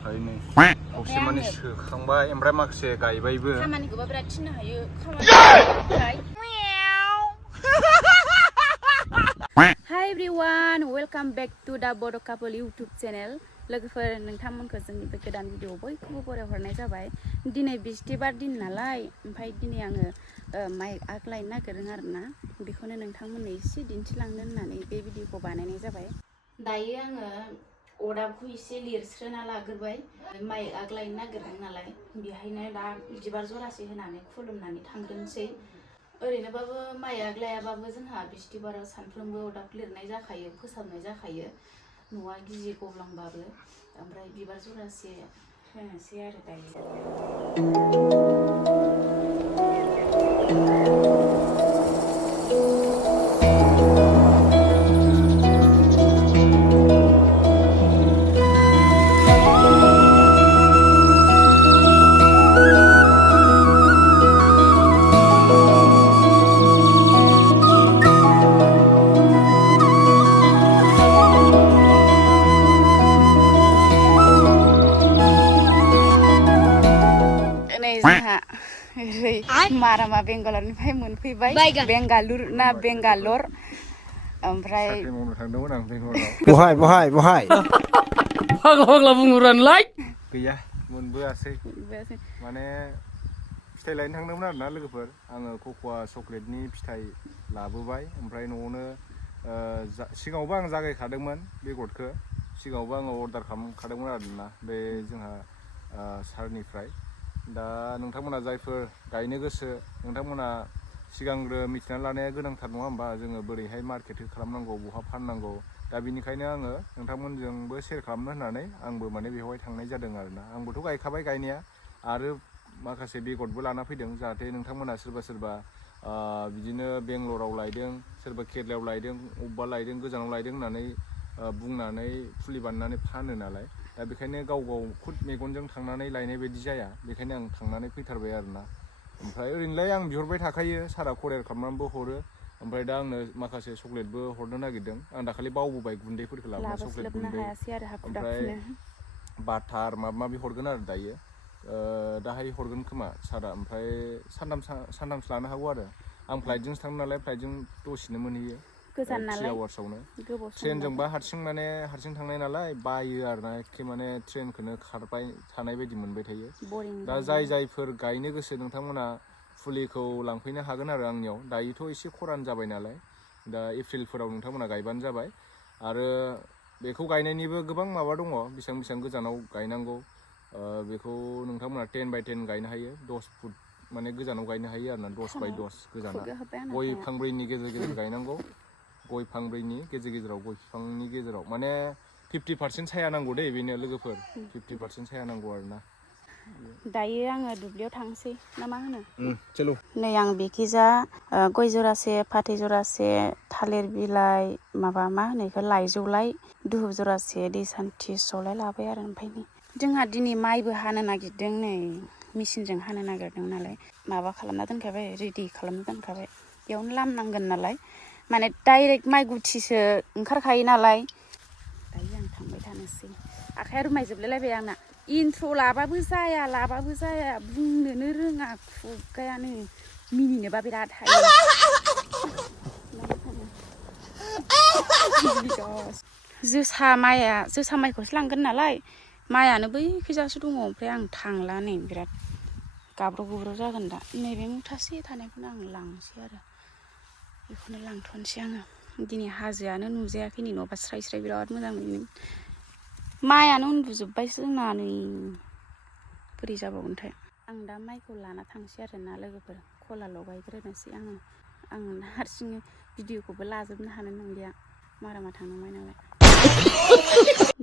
ओमफ्राय नै खावसे माने सोखांबाय ओमफ्राय माखासे गायबायबो खामानिखौबा बिराद थिननो हायो खामानि Hi everyone, welcome back to the Bodo couple YouTube channel. लोगोफोर नोंथांमोनखौ जोंनि बे गोदान भिडिअ बयखौबो बरायहरनाय जाबाय। दिनै बिस्थिबार दिन नालाय ओमफ्राय दिनै आङो माइ आग लायनो नागिरदों आरोना बेखौनो नोंथांमोननो एसे दिन्थिलांनो होननानै बे भिडिअखौ बानायनाय जाबाय। दायो आङो अरदाबखौ एसे लिरस्रोना लाग्रोबाय माइ आग लायनो नागिरदों नालाय बेहायनो दा बिबार जरासे होनानै खुलुमनानै थांग्रोनोसै। ओरैनोबाबो माइ आग लायाबाबो जोंहा बिस्थिबाराव सानफ्रोमबो अरदाब लिरनाय जाखायो फोसाबनाय जाखायो न'आ गिजि गब्लांबाबो ओमफ्राय बिबार जरासे होनोसै आरो दायो। मारामा बेंगालरनिफ्राय मोनफैबाय बेंगालुर ना बेंगालर ओमफ्राय साख्रि मावनो थांदोंमोन आं बेंगलाव बहाय फाग्ला बुंहरानलाय गैया मोनबोआसै माने फिथाइ लायनो थांदोंमोन आरोना लोगोफोर आङो कक'आ चक्लेटनि फिथाइ लाबोबाय ओमफ्राय न'आवनो सिगाङावबो आं जागायखादोंमोन बेगरखौ सिगाङावबो आङो अर्डार खालामखादोंमोन आरोना बे जोंहा सारनिफ्राय दा नोंथांमोना जायफोर गायनो गोसो नोंथांमोना सिगांग्रो मिथिना लानाया गोनांथार नङा होमबा जोङो बोरैहाय मार्केटिं खालामनांगौ बहा फाननांगौ दा बेनिखायनो आङो नोंथांमोनजोंबो शेयार खालामनो होननानै आंबो माने बेवहाय थांनाय जादों आरोना आंबोथ' गायखाबाय गायनाया आरो माखासे बेगरबो लाना फैदों जाहाथे नोंथांमोना सोरबा बिदिनो बेंगलराव लायदों सोरबा केरेलायाव लायदों अबेबा लायदों गोजानाव लायदों होननानै बुंनानै फुलि बानायनानै फानो नालाय दा बेखायनो गाव खुद मेगनजों थांनानै लायनाय बायदि जाया बेखायनो आं थांनानै फैथारबाय आरोना ओमफ्राय ओरैनोलाय आं बिहरबाय थाखायो सारा करियार खालामनानैबो हरो ओमफ्राय दा आंनो माखासे चक्लेटबो हरनो नागिरदों आं दाखालि बावबोबाय गुन्दैफोरखौ लाबोनो चक्लेट गुन्दै ओमफ्राय बाटार माबा माबि हरगोन आरो दायो दाहाय हरगोन खोमा सारा ओमफ्राय सानथामसो लानो हागौ आरो आं फ्लाइटजोंसो थाङो नालाय फ्लाइटजों दसेनो मोनहैयो 3 आवार्सआवनो ट्रेनजोंबा हारसिं थांनाय नालाय बायो आरोना एखे माने ट्रेनखौनो खारबाय थानाय बायदि मोनबाय थायो दा जायफोर गायनो गोसो नोंथांमोना फुलिखौ लांफैनो हागोन आरो आंनियाव दायोथ' एसे खरान जाबाय नालाय दा एप्रिलफोराव नोंथांमोना गायबानो जाबाय आरो बेखौ गायनायनिबो गोबां माबा दङ बेसेबां गोजानाव गायनांगौ बेखौ नोंथांमोना 10 बाय 10 गायनो हायो 10 फुट माने गोजानाव गायनो हायो आरोना 10 बाय 10 गोजाना गय फांब्रैनि गेजेर गायनांगौ गय फांब्रैनि गेजेराव गय बिफांनि गेजेराव माने 50% साया नांगौ दे बेनो लोगोफोर 50% साया नांगौ आरोना दायो आङो दुब्लियाव थांसै ना मा होनो चलो नै आं बेखिजा गय जरासे फाथै जरासे थालिर बिलाइ माबा मा होनो बेखौ लाइजौलाय दुहुब जरासे दै सान्थि सलाय लाबाय आरो ओमफ्राय नै जोंहा दिनै माइबो हानो नागिरदों नै मेचिनजों हानो नागिरदों नालाय माबा खालामना दोनखाबाय रेडि खालामना दोनखाबाय बेयावनो लामनांगोन नालाय माने डाइरेक्ट माइ गुथिसो ओंखारखायो नालाय दायो आं थांबाय थानोसै आखाइया रुमायजोबलायलायबाय आंना इन्ट्र' लाबाबो जाया बुंनोनो रोङा खुगायानो मिनिनोबा बिराद हायो जोसा माइखौसो लांगोन नालाय माइयानो बैखैजासो दङ ओमफ्राय आं थांला नै बिराद गाब्र' गुब्र' जागोन दा नैबे मुथासे थानायखौनो आं लांसै आरो बेखौनो लांथ'नोसै आङो दिनै हाजोआनो नुजायाखै नै न'बा स्राय बिराद मोजां नुयो माइयानो उन्दुजोब्बायसो जोंना नै बोरै जाबावगोनथाय आं दा माइखौ लाना थांसै आरोना लोगोफोर खला लगायग्रोनोसै आं हारसिंनो भिडिअखौबो लाजोबनो हानाय नंलिया मारामा थांनांबाय नालाय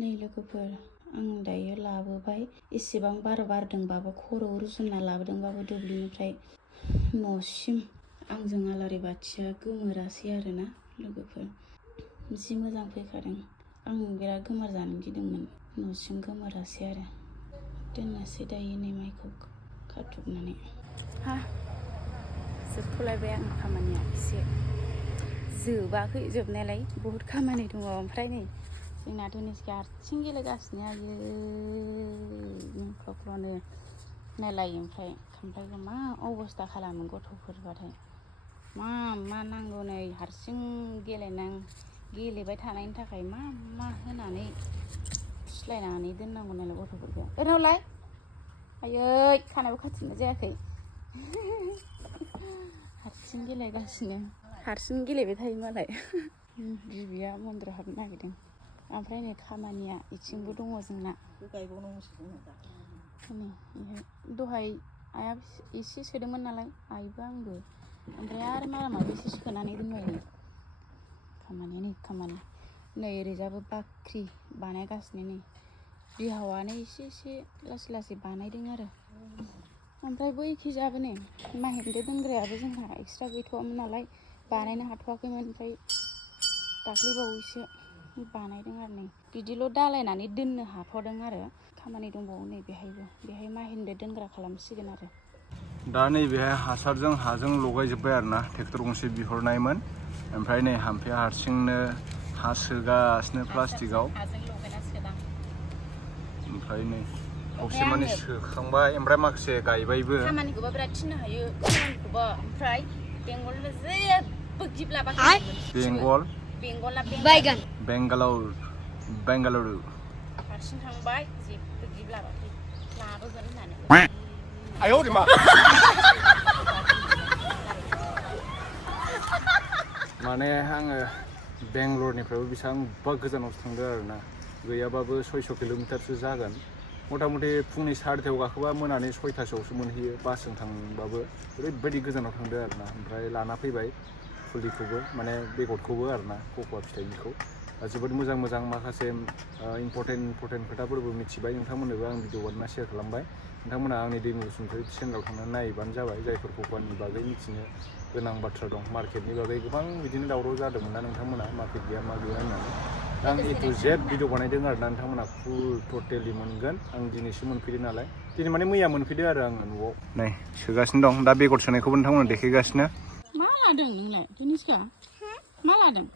नै लोगोफोर आं दायो लाबोबाय एसेबां बार बारदोंबाबो खर'आव रुजुनना लाबोदोंबाबो दुब्लिनिफ्राय न'सिम आंजों आलारि बाथिया गोमोरासै आरोना लोगोफोर जि मोजां फैखादों आं बिराद गोमोर जानो गिदोंमोन न'सिम गोमोरासै आरो दोननोसै दायो नै माइखौ खाथुबनानै जोबथ'लायबाय आं खामानिया एसे जोबाखै जोबनायालाय बहुद खामानि दङ ओमफ्राय नै जोंना धनिसखा हारसिं गेलेगासिनो आयो हनै नायलाय ओमफ्राय खामफ्लायखौ मा अबस्था खालामो गथ'फोरबाथाय मा नांगौ नै हारसिं गेलेबाय थानायनि थाखाय मा होनानै फुस्लायनानै दोननांगौ नालाय गथ'फोरखौ ओरैनोलाय आयै खानायबो खाथिनो जायाखै हारसिं गेलेगासिनो हारसिं गेलेबाय थायो मालाय बिबिया मन्दिराव हाबनो नागिरदों ओमफ्राय नै खामानिया इथिंबो दङ जोंना दहाय आइया एसे सोदोंमोन नालाय आइबो आंबो ओमफ्राय आरो माबा एसे सोनानै दोनबाय खामानि नै ओरैजाबो बाख्रि बानायगासिनो नै बिहावानो एसे लासै बानायदों आरो ओमफ्राय बैखिजाबो नै माहेनदो दोनग्रायाबो जोंहा एक्सट्रा गैथ'वामोन नालाय बानायनो हाथ'वाखैमोन ओमफ्राय दाख्लैबावैसो बानायदों आरो नै बिदिल' दालायनानै दोननो हाथ'दों आरो खामानि दंबावो नै बेहाय माहेनदो दोनग्रा खालामसिगोन आरो दा नैबेहाय हासारजों हाजों लगायजोब्बाय आरोना ट्रेक्टर गंसे बिहरनायमोन ओमफ्राय नै हाम्फेया हारसिंनो हा सोगासिनो प्लास्टिकआव ओमफ्राय नै खावसे माने सोखांबाय ओमफ्राय माखासे गायबायबो खामानिखौबो बिराद थिननो हायो खामानिखौबो ओमफ्राय बेंगलनो जेबो गिब्लाबाखै बेंगालुरु हारसिं थांबाय जेबो गिब्लाबाखै लाबोगोन होननानै आयौ मा माने आङो बेंगलरनिफ्रायबो बेसेबांबा गोजानावसो थांदों आरोना गैयाबाबो 600 किल'मिटारसो जागोन मथा मथि फुंनि 4टायाव गाखोबा मोनानि 6टासोआवसो मोनहैयो बासजों थांबाबो ओरैबायदि गोजानाव थांदों आरोना ओमफ्राय लाना फैबाय फुलिखौबो माने बेगरखौबो आरोना कक'आ फिथाइनिखौ जोबोद मोजां माखासे इम्परटेन्ट खोथाफोरबो मिथिबाय नोंथांमोननोबो आं भिडिअ बानायना शेयार खालामबाय नोंथांमोना आंनि दैमु बसुमतारी चेनेलाव थांनानै नायबानो जाबाय जायफोर कक'आनि बागै मिथिनो गोनां बाथ्रा दं मार्केटनि बागै गोबां बिदिनो दावराव जादोंमोन ना नोंथांमोना मार्केट गैया मा गैया होननानै आं A to Z भिडिअ बानायदों आरोना नोंथांमोना फुल टटेलि मोनगोन आं दिनैसो मोनफैदों नालाय दिनै माने मैया मोनफैदों आरो आङो न'आव नै सोगासिनो दं दा बेगर सोनायखौबो नोंथांमोना देखायगासिनो मा लादों नोंलाय दिनिसखा मा लादों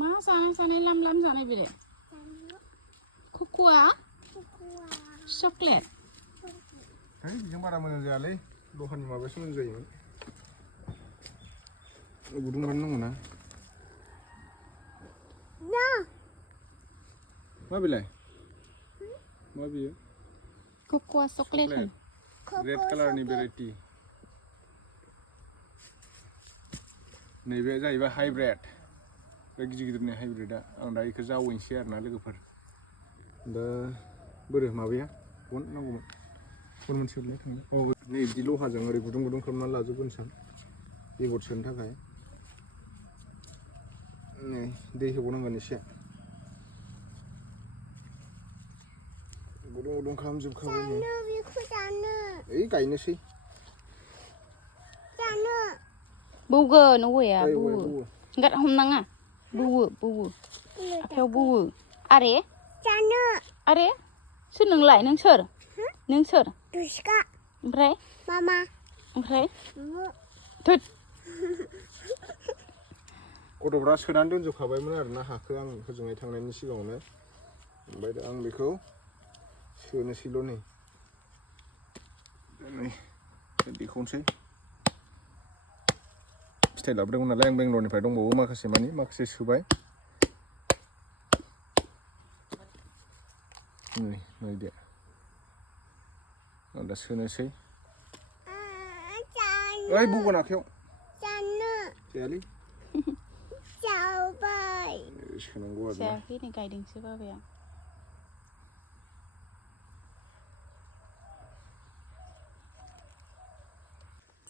मा जानाय लाम जानाय बेलाय कक'आ चकलेट बिजों बारा मोजां जायालै दखाननि माबासो मोजां जायोमोन गुदुं बानायनांगौ ना मा बिलाय मा बियो कक'आ चकलेट रेड कालारनि भेराइटि नैबे जाहैबाय हाइब्रिड बे गिदिरनि हाइब्रिडा आं दा बेखौ जावैनोसै आरोना लोगोफोर दा बोरो माबाया गन नांगौमोन गन मोनसे हरलाय थांनो औ नै बिदि लहाजों ओरै गुदुं खालामनानै लाजोबगोन सां बेगर सोनो थाखाय नै दै होबावनांगोन एसे गुदुं खालामजोबखाबाय ओइ गायनोसै बौगोन औवाया बौवो गार हमनाङा बौवो आखायाव बौवो आरे सोर नोंलाय नों सोर ओमफ्राय मामा ओमफ्राय थोद गथ'फ्रा सोनानै दोनजोबखाबायमोन आरोना हाखौ आं होजोंहाय थांनायनि सिगाङावनो ओमफ्राय दा आं बेखौ सोनोसैल' नै देखावनोसै फिथाइ लाबोदोंमोन नालाय आं बेंगलरनिफ्राय दंबावो माखासे सोबाय नायदो आं दा सोनोसै ओइ बौगोन आखायाव जायालै सोनांगौ आरो जायाखै नै गायदोंसो बाबाया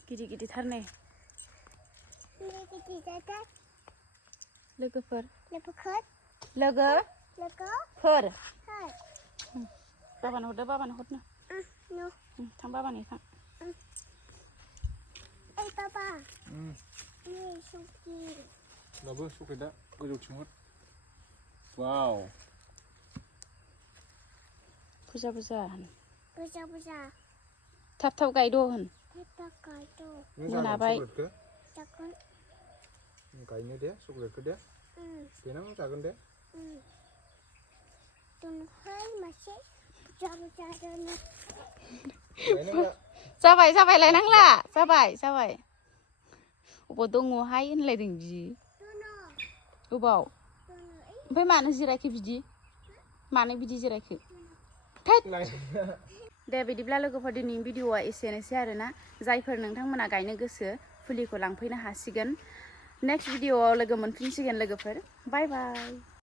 गिदिरथार नै लोगोफोर बाबानो हरनो थां बाबानो थां दाबो सकेटआ गोजौथिं हर वाव बुरजा थाब गायद' होन मोनाबाय गायनो दे चकलेटखौ दे देनां जागोन दे जाबाय जाबाय लायनांला जाबाय जाबाय अबाव दङहाय होनलायदों जि अबाव ओमफ्राय मानो जिरायखो बिदि मानो बिदि जिरायखो दे बिदिब्ला लोगोफोर दिनैनि भिडिअआ एसेनोसै आरोना जायफोर नोंथांमोना गायनो गोसो फुलिखौ लांफैनो हासिगोन नेक्स्ट भिडिअआव लोगो मोनफिनसिगोन लोगोफोर बाय बाय